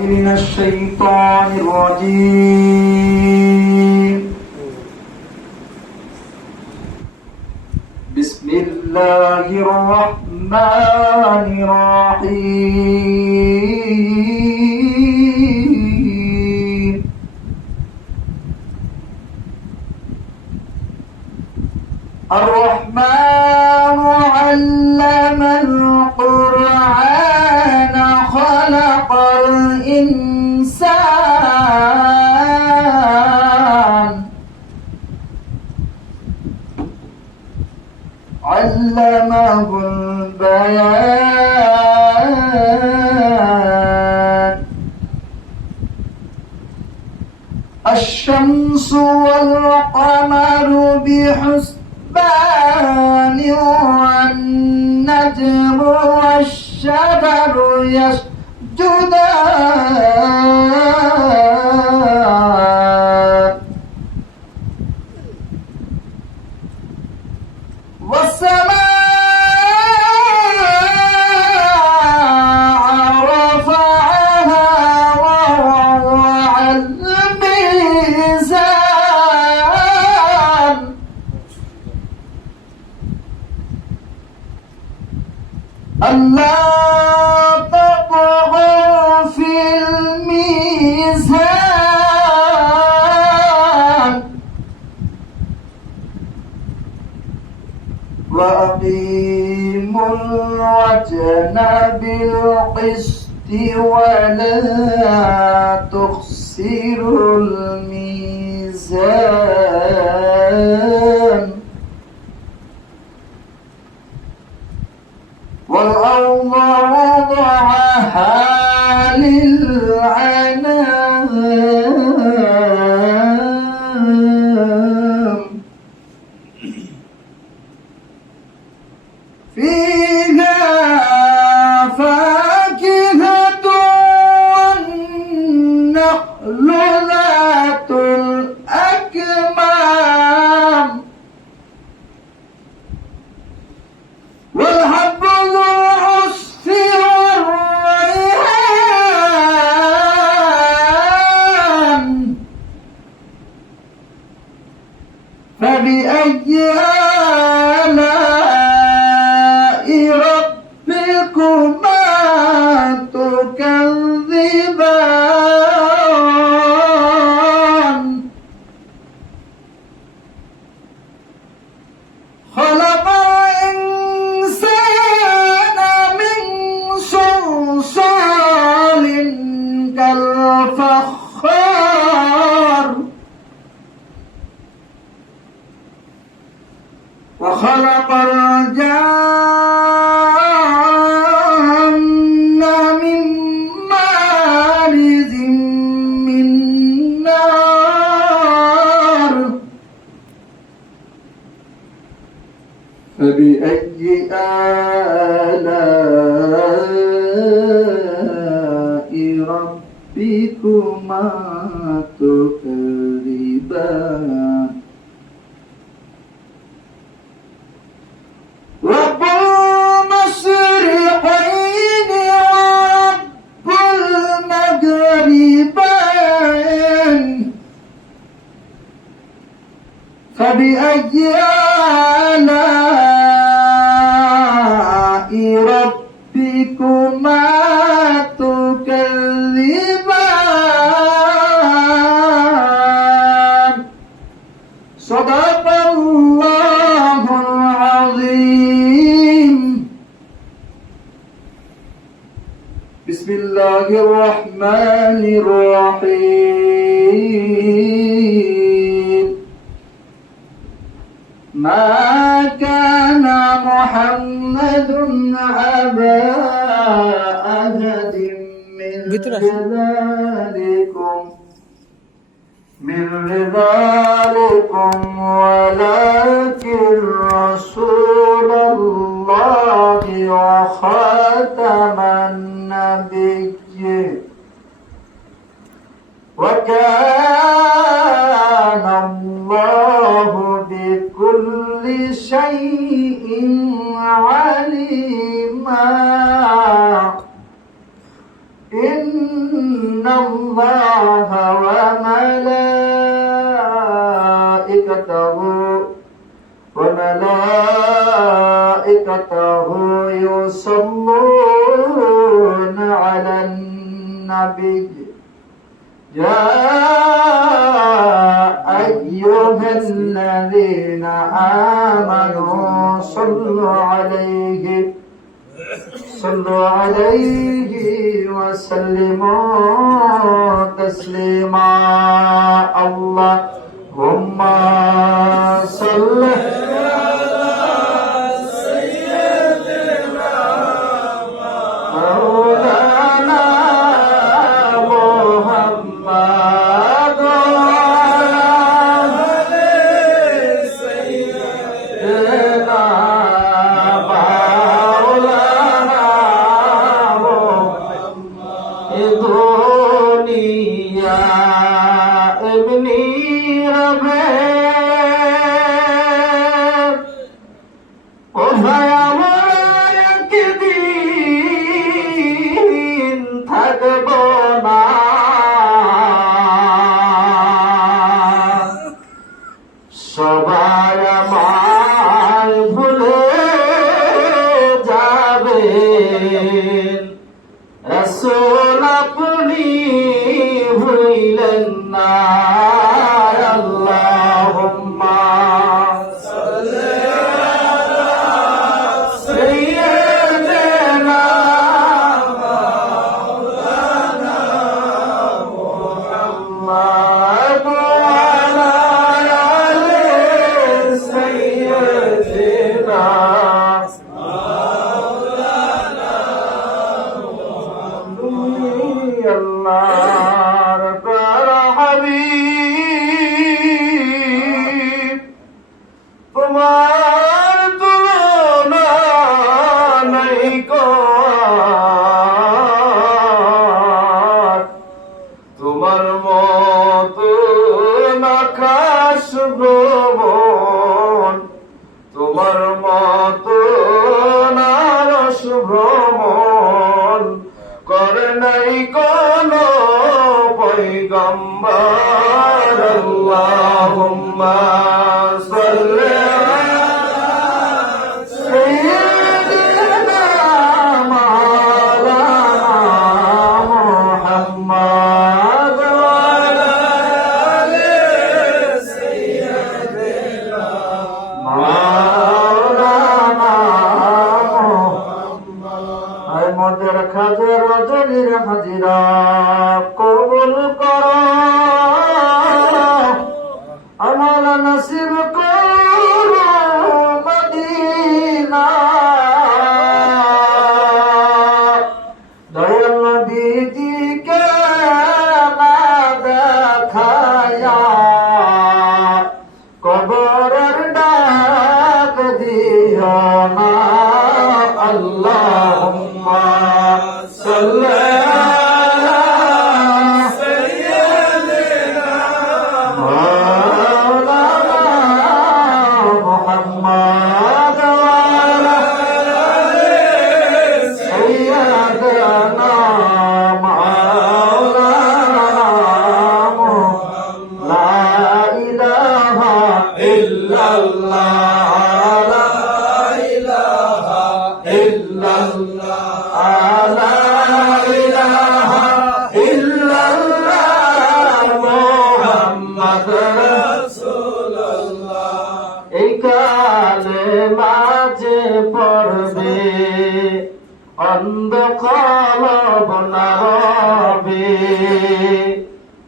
من الشيطان الرجيم. بسم الله الرحمن الرحيم. الرحمن علم القرآن خلق الإنسان علمه البيان. الشمس والقمر بحسبان والنجم والشجر يسجدان والسماء رفعها ووضع الميزان ألا تطغوا في الميزان وأقيموا الوزن بالقسط ولا تخسروا الميزان. والأرض وضعها للأنام فيها فاكهة والنخل ذات الأكمام والحب ذو العصف والريحان. فبأي آلاء ربكما تكذبان. خلق الإنسان من صلصال كالفخار وخلق الجن من مارج من نار. فبأي آلاء ربكما تكذبان. رب المشرقين ورب المغربين. فبأي آلاء ربكما تكذبان. صدق الله العظيم. بسم الله الرحمن الرحيم. ما كان محمد أبا أحد من رجالكم ولكن رسول الله وخاتم النبيين وكان الله بكل شيء عليما. إن الله وملائكته يصلون على النبي يا أيها الذين آمنوا صلوا عليه وسلموا تسليما اللهم صل সবাই আমায় ভুলে যাবেন রাসূল আপনি ভুলেন না আল্লাহুম্মা সাল্লি আলা সাইয়্যিদিনা মাওলানা মুহাম্মদ আল্লাহর প্যারা হাবিব তোমার তুলনা নাই কো তোমার মতো আকাশ ভ্রমণ তোমার মতো নারস ভ্রমণ করে নাই কোন পয়গম্বর আল্লাহুম্মা সাল্লি আলা সাইয়্যিদিনা মাওলানা মুহাম্মদ ওয়া আলা আলি সাইয়্যিদিনা মাওলানা আয় মদের খাজে রজনীর হাজিরা কবুল করো আমল নসিব করো মদিনা দয়াল নবীজিকে না দেখায়া কবরের ডাক দিও না আল্লাহুম্মা সাল্লি আলা সাইয়্যিদিনা মাওলানা মুহাম্মদ ওয়া আলা আলি সাইয়্যিদিনা মাওলানা লা ইলাহা ইল্লাল্লাহ লা ইলাহা ইল্লাল্লাহ লা ইলাহা ইল্লাল্লাহ মুহাম্মদ রাসূলুল্লাহ এই কালেমা যে পড়বে অন্ধকার না হবে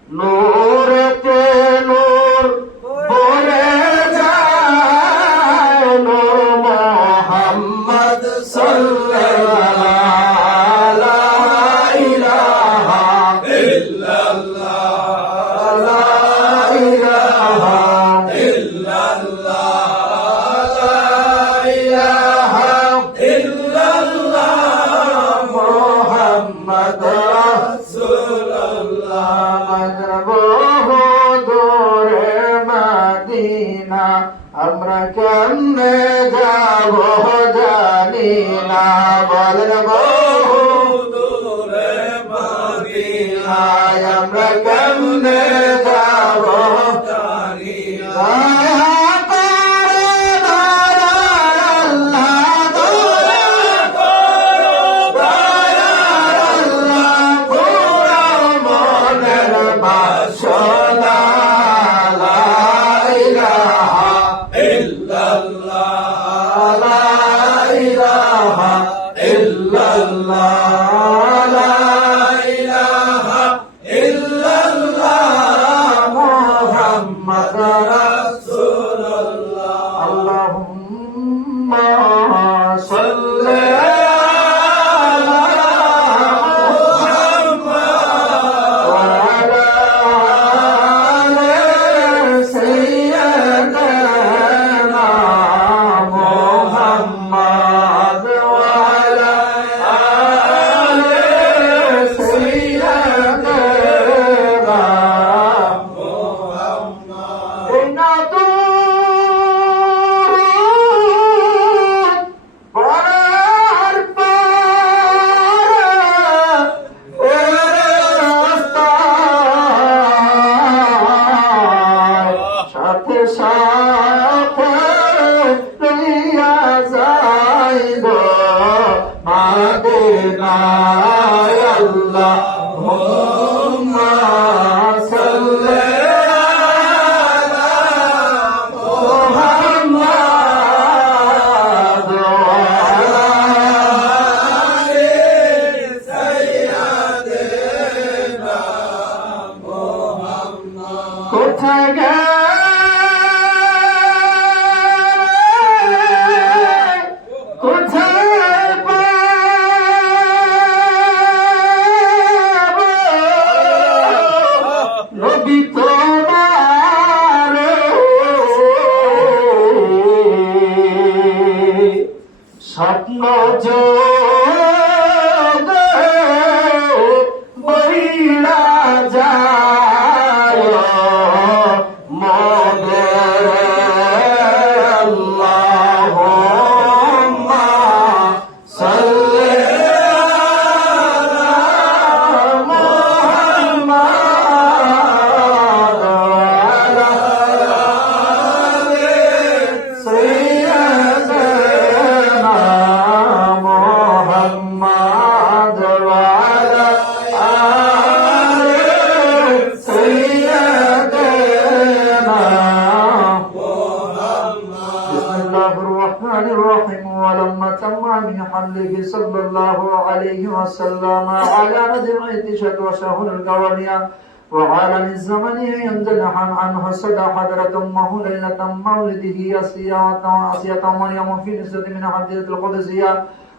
নূরেতে নূর বলে যায় নূর মুহাম্মদ সাল্লাল্লাহু লা ইলাহা ইল্লাল্লাহ লা ইলাহা ইল্লাল্লাহ লা ইলাহা ইল্লাল্লাহ মুহাম্মদ রাসূলুল্লাহ বহু দূরে মদিনা আমরা কেমনে যাব জানি না বলেন বহু দূরে মদিনা আমরা কেমনে যাব স্বপ্ন বইলা যায় মদের আল্লাহুম্মা সাল্লি আলা মুহাম্মাদ ওয়া আলা আলি সাইয়্যিদিনা মুহাম্মাদ ওয়া আলা আলি সাইয়্যিদিনা বিসমিল্লাহির রহমানির রহিম ولما تم من حمله صلى الله عليه وسلم على ندمة شهر القوانية وعلى الزمن ينزل عنه صدى حضرة أمه ليلة مولده أسية مريم في نسبة من حديث القدسية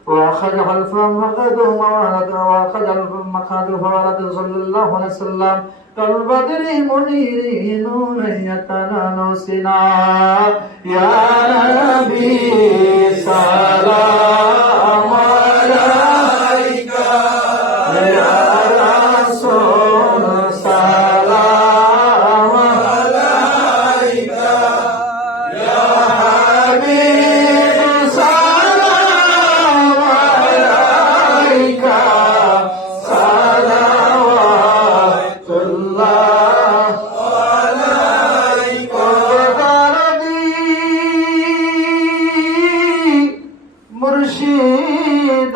وأخذها الفم وأخذ المخاض فولد صلى الله عليه وسلم كالبدر منير نور يتنال سنا يا نبي سلام عليك يا رسول سلام عليك يا حبيب سلام عليك صلوات الله عليك মুর্শিদ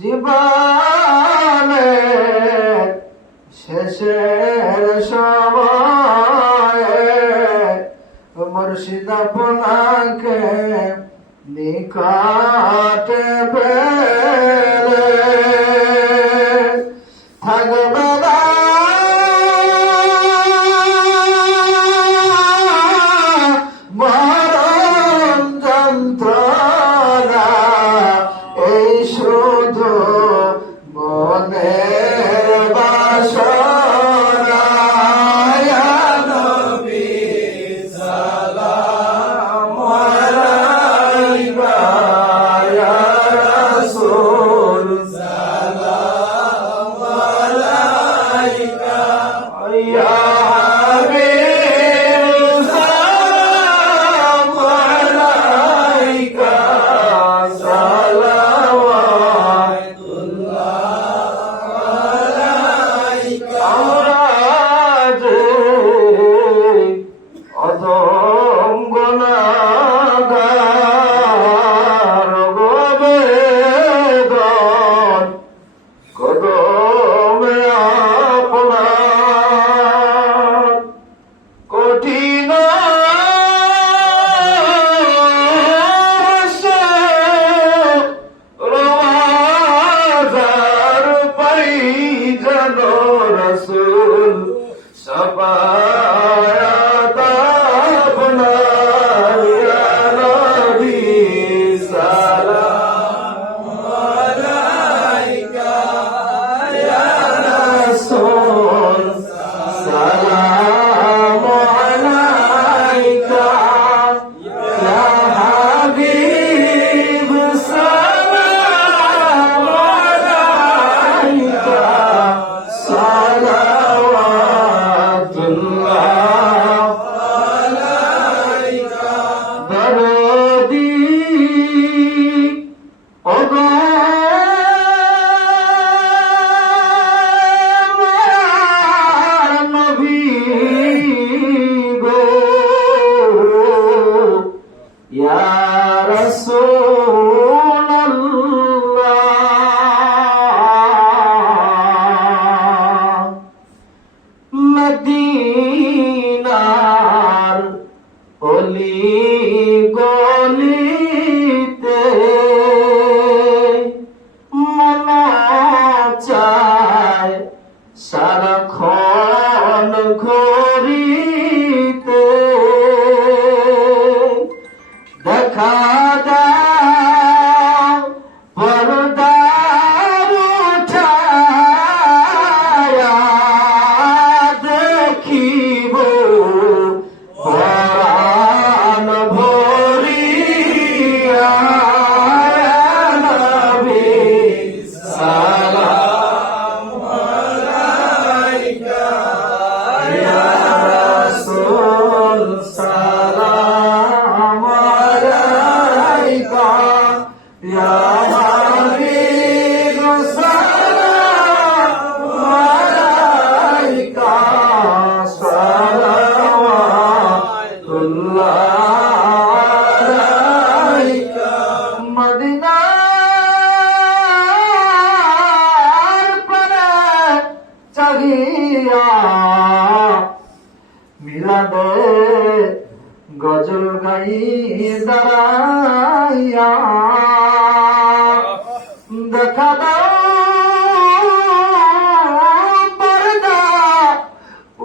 জীবনে শেষের সময়ে মুর্শিদ আপনাকে নিকটে পেলে থাকবে না মরণ যন্ত্রণা এই শুধু মনের বাসনা ইয়া নবী সালাম আলাইকা ইয়া রাসূল সালাম আলাইকা ইয়া হাবিব সালাম আলাইকা সালাওয়াত মনে চায় সারাক্ষণ ঘড়িতে দেখা দাও পর্দার উঠায়া দেখিব পরাণ ভরিয়া নবী সালাম আলাইকা ইয়া রাসূল সালাম আলাইকা ইয়া হাবিব সালাম আলাইকা সালাওয়াতুল্লাহ আলাইকা মদিনার প্রাণে চাহিয়া মিলাদে গজল গাই দাঁড়াইয়া দেখা দাও পর্দা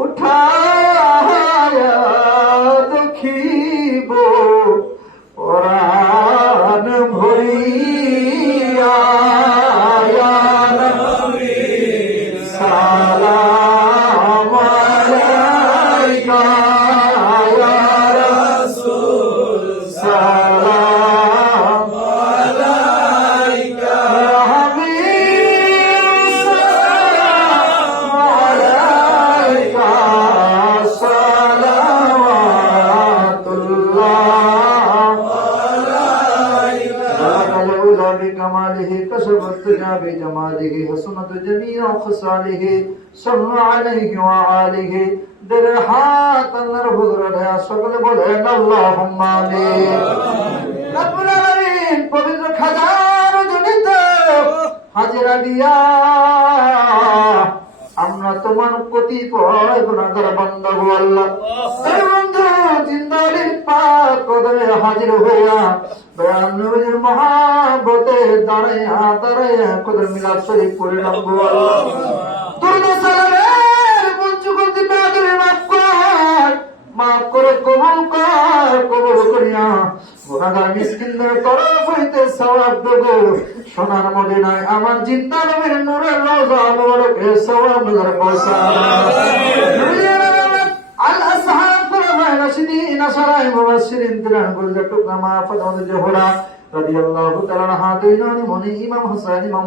উঠায়া দেখিব পরাণ ভরিয়া ইয়া নবী সালাম আলাইকা ইয়া রাসূল সালাম আলাইকা ইয়া হাবিব সালাম আলাইকা সালাওয়াতুল্লাহ আলাইকা بكماله كشف الدجى بجماله حسنت جميع خصاله صلى عليه وآله درحات النرفض ردها সকলে বলেন আল্লাহুম্মা আমিন রব্বুল আলামিন পবিত্র খাজার জনিতে হাজিরা দিয়া আমরা তোমার কতিপয় গুনাহগার বান্দা গো আল্লাহ এই বন্ধু জিন্দারির পাক কদমে হাজির হইয়া দয়াল নবীর মহাব্বতে দাঁড়াইয়া দাঁড়াইয়া কদর মিলাদ শরীফ পড়িলাম গো আল্লাহ দুরূদ সালামের বঞ্চুকল দিবা তুমি মাফ করে কবুল করিয়া গুনাহগার মিসকিনদের তরফ হইতে সওয়াব দেবো সোনার মদিনায় আমার জিন্দা নবীর নূরের রওজা মুবারকে সওয়াব নজর পৌঁছায় আল আসহাব খোলাফায়ে রাশিদিন আশারায়ে মুবাশশিরিন তিনার গুলজাটুক নামা ফাদল জোহরা রাদিয়াল্লাহু তাআলা আনহা দুইনানি মনি ইমাম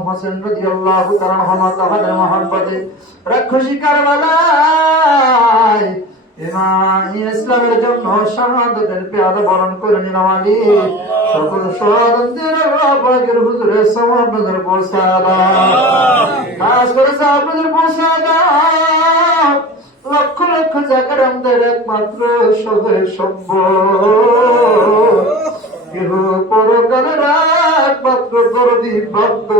হোসেন রাদিয়াল্লাহু তাআলা আনহু তাহাদের মহব্বতে রাক্ষসী কারবালায় ইসলামের জন্য শাহাদাতের পেয়াদা বরণ করে নিলাম আলী সকল শাহাদাতের পাকের হুজুরে সওয়াব নজর পৌঁছায় দাও খাস করে সওয়াব নজর পৌঁছায় দাও লক্ষ লক্ষ জায়গার আমাদের একমাত্র সহায় সম্বল কেহ পরকালের একমাত্র দরদি ভক্ত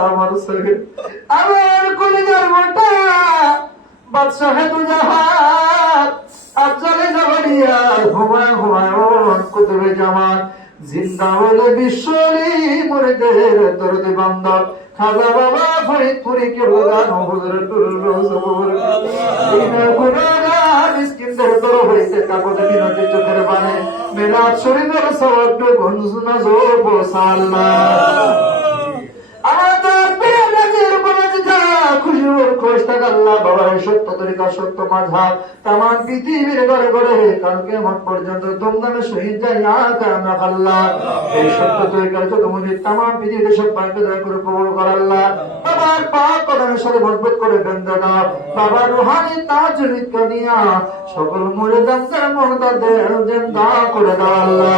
আমার শহীদ আমার কলিজার মোটা বাদশাহে দুজাহান আফজালে জামানিয়া হুমায়ুন কুতুবে জামান জিন্দা হলে বিশ্বলি মুরিদের দরদি বান্দা খাজা বাবা ফরিদপুরি কে বোঝানো হুজুরের রোজ গুনাহগার মিসকিনদের তরফ হইতে কাপড়ে বিনতি চোখের বানে মিলাদ শরীফের সওয়াব গুনজুনা জোব সাল্লাল্লাহ আমাদের প্রিয় নবীর পরিচিতা খুশির খোশতাক আল্লাহ বাবার সত্য তরিকা সত্য মাযহাব तमाम পৃথিবীর ঘরে ঘরে কাল কিয়ামত পর্যন্ত ধুমধামে শহীদ যায় আমরা আল্লাহ এই সত্য তরিকার যত মুরিদ तमाम পৃথিবীতে সব পাইতে দয়া করে কবুল কর আল্লাহ বাবার পাক কদমের সাথে মজবুত করে বেঁধে দাও বাবার রূহানি তাজ নিয়া সকল মুরিদ আমদের মুর্দাদের জিন্দা করে দাও আল্লাহ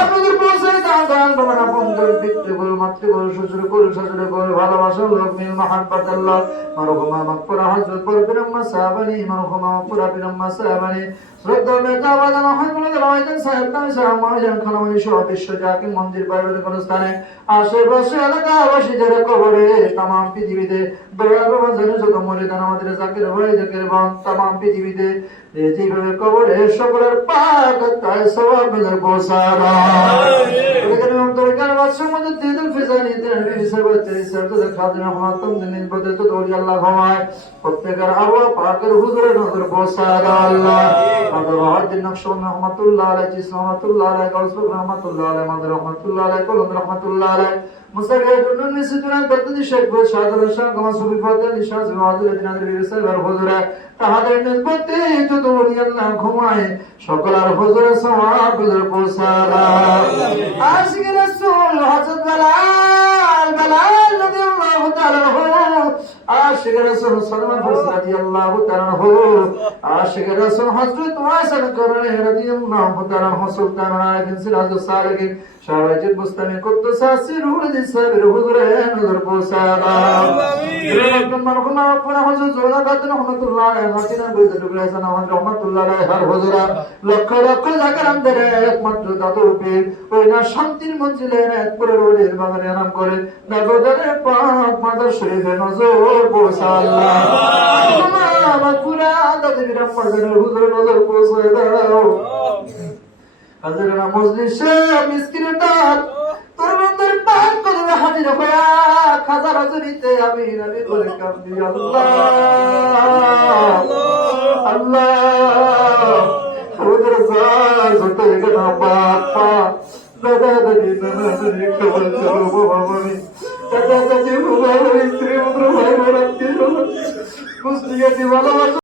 আমাদের পৌঁছে দাও বাবা বন্ধুর পিতৃকুল মাতৃকুল শ্বশুরকুল শাশুড়িকুল ভালোবাসার লোক মিল মহাব্বত আল্লাহ মারহুমা মাগফিরা হযরত পরবিরম্মা সাহাবানি মারহুমা মাগফিরা বিরম্মা সাহাবানি শ্রদ্ধা মেধা বাদান হযরত রাওয়াইদান সাহেব তাই সাহাবান খানামনি সহ বিশ্ব জাকি মন্দির পার্বত্য কোন স্থানে আশেপাশে এলাকাবাসী যারা কবরে तमाम পৃথিবীতে দয়া করে জানে যত মুরিদান আমাদের জাকির ভাই জাকির বান तमाम পৃথিবীতে যেভাবে কবরে সকলের পাক তাই সওয়াব নজর পৌঁছায় এখানে অন্তরিকার বাদশাহ মধ্যে দিদুল ফিজা বিচার করতে বিচার তো খাদিম মাতম দিন বদে তো দৌড়ি আল্লাহ ঘুমায় প্রত্যেকের আল্লাহ পাকের হুজুরে নজর পৌঁছা দাও আল্লাহ আমাদের ওয়াহিদ নকশন রহমাতুল্লাহ আলাইহি ইসলাম রহমাতুল্লাহ আলাইহি কাউসুর রহমাতুল্লাহ আলাইহি মাদার রহমাতুল্লাহ আলাইহি কলম রহমাতুল্লাহ আলাইহি মুসাফির জন্য নিসিতুনা দর্দি শেখ বল শাহজালাল শাহ কমা সুবি ফাতিল নিশাজ ওয়াজিল দিনাদের বিরসাল আর হুজুরা তাহাদের নিসবতে তো দৌড়ি আল্লাহ ঘুমায় সকল আর হুজুরে সওয়াব হুজুর পৌঁছা দাও আশিক রাসূল হযরত বেলাল রাদিয়াল্লাহু তাআলা আশিক রাসূল সালমান ফারসি রাদিয়াল্লাহু তাআলা আশিক রাসূল হযরত ওয়াসিল করনী রাদিয়াল্লাহু তাআলা সুলতান আলাইহিন সিরাজ সালেকিন শাহওয়াজিদ মুস্তামি কুদ্দুস সিরুল দিসাবির হুজুরে নজর পৌঁছা দাও আমিন মারহুমা পুরা হুজুর জোনাকাত রহমাতুল্লাহ আলাইহি মাতিনা বৈদ টুকরা হাসান রহমাতুল্লাহ আলাইহি হর হুজুরা লক্ষ লক্ষ জাকারাম দেরে একমাত্র দাদুর পীর ওই না শান্তির মঞ্জিলে একপুরে রোডের বাগানে নাম করে দাদুদের পাক মাদার শরীফে নজর পৌঁছা আল্লাহ আমার পুরা দাদুর রহমাতের হুজুর নজর পৌঁছা দাও হাজিরা মজলিসে মিসকিনটা তোর বন্ধুর পাক করে হাজির হইয়া খাজা রাজনীতে আমি নবী বলে কান্দি আল্লাহ আল্লাহ হুজুর জান যত এগনা বাপা দাদা দাদি নানা দাদি খবর চলো বাবা মামি দাদা দাদি বাবা স্ত্রী পুত্র ভাই বোন আত্মীয় কুস্তিকে ভালোবাসা